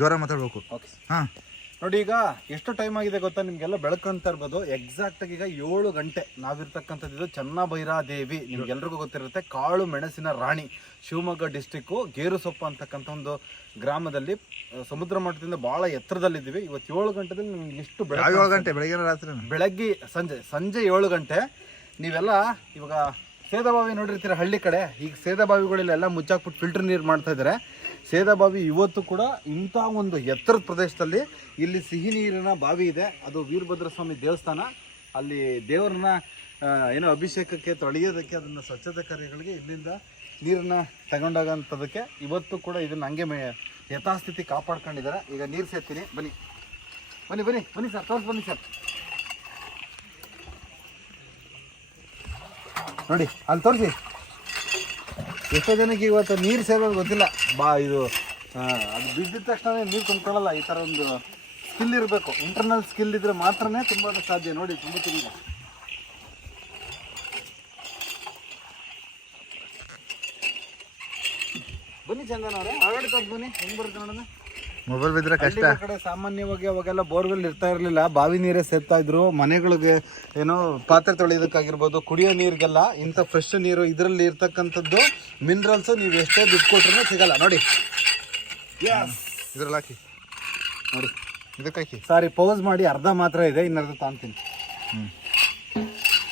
ಜೋರ ಮಾತಾಡ್ಬೇಕು. ಓಕೆ ಹಾಂ ನೋಡಿ, ಈಗ ಎಷ್ಟು ಟೈಮ್ ಆಗಿದೆ ಗೊತ್ತಾ ನಿಮಗೆಲ್ಲ? ಬೆಳಕಂತ ಇರ್ಬೋದು. ಎಕ್ಸಾಕ್ಟಾಗಿ ಈಗ 7 ಗಂಟೆ ನಾವಿರ್ತಕ್ಕಂಥದ್ದು ಚನ್ನಭೈರಾದೇವಿ, ನಿಮ್ಗೆಲ್ರಿಗೂ ಗೊತ್ತಿರುತ್ತೆ, ಕಾಳು ಮೆಣಸಿನ ರಾಣಿ, ಶಿವಮೊಗ್ಗ ಡಿಸ್ಟಿಕ್ಕು ಗೇರುಸೊಪ್ಪ ಅಂತಕ್ಕಂಥ ಒಂದು ಗ್ರಾಮದಲ್ಲಿ ಸಮುದ್ರ ಮಟ್ಟದಿಂದ ಭಾಳ ಎತ್ತರದಲ್ಲಿದ್ದೀವಿ. ಇವತ್ತು 7 ಗಂಟೆದಲ್ಲಿ ನಿಮ್ಗೆ ಇಷ್ಟು 7 ಗಂಟೆ ಬೆಳಗ್ಗೆ ರಾತ್ರಿ? ಬೆಳಗ್ಗೆ ಸಂಜೆ 7 ಗಂಟೆ. ನೀವೆಲ್ಲ ಇವಾಗ ಸೇದಬಾವಿ ನೋಡಿರ್ತೀರ ಹಳ್ಳಿ ಕಡೆ. ಈಗ ಸೇದಬಾವಿಗಳೆಲ್ಲ ಮುಚ್ಚಾಕ್ಬಿಟ್ಟು ಫಿಲ್ಟರ್ ನೀರು ಮಾಡ್ತಾ ಇದ್ದಾರೆ. ಸೇದಬಾವಿ ಇವತ್ತು ಕೂಡ ಇಂಥ ಒಂದು ಎತ್ತರದ ಪ್ರದೇಶದಲ್ಲಿ ಇಲ್ಲಿ ಸಿಹಿ ನೀರಿನ ಬಾವಿ ಇದೆ. ಅದು ವೀರಭದ್ರ ಸ್ವಾಮಿ ದೇವಸ್ಥಾನ. ಅಲ್ಲಿ ದೇವರನ್ನ ಏನೋ ಅಭಿಷೇಕಕ್ಕೆ ತೊಳೆಯೋದಕ್ಕೆ, ಅದನ್ನು ಸ್ವಚ್ಛತೆ ಕಾರ್ಯಗಳಿಗೆ ಇಲ್ಲಿಂದ ನೀರನ್ನು ತಗೊಂಡೋಗಂಥದಕ್ಕೆ ಇವತ್ತು ಕೂಡ ಇದನ್ನು ಹಂಗೆ ಯಥಾಸ್ಥಿತಿ ಕಾಪಾಡ್ಕೊಂಡಿದ್ದಾರೆ. ಈಗ ನೀರು ಸೇರ್ತೀನಿ, ಬನ್ನಿ ಬನ್ನಿ ಬನ್ನಿ ಬನ್ನಿ ಸರ್, ತೋರಿಸಿ ಬನ್ನಿ ಸರ್. ನೋಡಿ ಅಲ್ಲಿ ತೋರಿಸಿ. ಎಷ್ಟೋ ಜನಕ್ಕೆ ಇವತ್ತು ನೀರು ಸೇರೋದು ಗೊತ್ತಿಲ್ಲ. ಇದು ಅದು ಬಿದ್ದಿದ ತಕ್ಷಣ ನೀರು ತುಂಬ್ಕೊಳ್ಳಲ್ಲ. ಈ ಥರ ಒಂದು ಸ್ಕಿಲ್ ಇರಬೇಕು, ಇಂಟರ್ನಲ್ ಸ್ಕಿಲ್ ಇದ್ರೆ ಮಾತ್ರನೇ ತುಂಬೋದು ಸಾಧ್ಯ. ನೋಡಿ ತುಂಬುತ್ತೀನಿ. ಬನ್ನಿ ಚಂದನ್ ಅವರೇ, ಹೊರಗಡೆ ತೋರಿಸಿ ಬನ್ನಿ, ಹೆಂಗೆ ಬರುತ್ತೆ ನೋಡೋಣ. ಮೊಬೈಲ್ ಬಿದ್ದರೆ ಕಷ್ಟ. ಕಡೆ ಸಾಮಾನ್ಯವಾಗಿ ಅವಾಗೆಲ್ಲ ಬೋರ್ವೆಲ್ ಇರ್ತಾ ಇರಲಿಲ್ಲ, ಬಾವಿ ನೀರೇ ಸೇರ್ತಾ ಇದ್ರು. ಮನೆಗಳಿಗೆ ಏನೋ ಪಾತ್ರೆ ತೊಳೆಯೋದಕ್ಕಾಗಿರ್ಬೋದು, ಕುಡಿಯೋ ನೀರಿಗೆಲ್ಲ ಇಂಥ ಫ್ರೆಶ್ ನೀರು. ಇದರಲ್ಲಿ ಇರ್ತಕ್ಕಂಥದ್ದು ಮಿನರಲ್ಸು ನೀವು ಎಷ್ಟೇ ದುಡ್ಡು ಕೊಟ್ರೂ ಸಿಗಲ್ಲ. ನೋಡಿ ಇದ್ರಲ್ಲಿ ಹಾಕಿ, ನೋಡಿ ಇದಕ್ಕೆ ಹಾಕಿ. ಸಾರಿ, ಪೌಸ್ ಮಾಡಿ, ಅರ್ಧ ಮಾತ್ರ ಇದೆ, ಇನ್ನರ್ಧ ತಾಂತೀನಿ.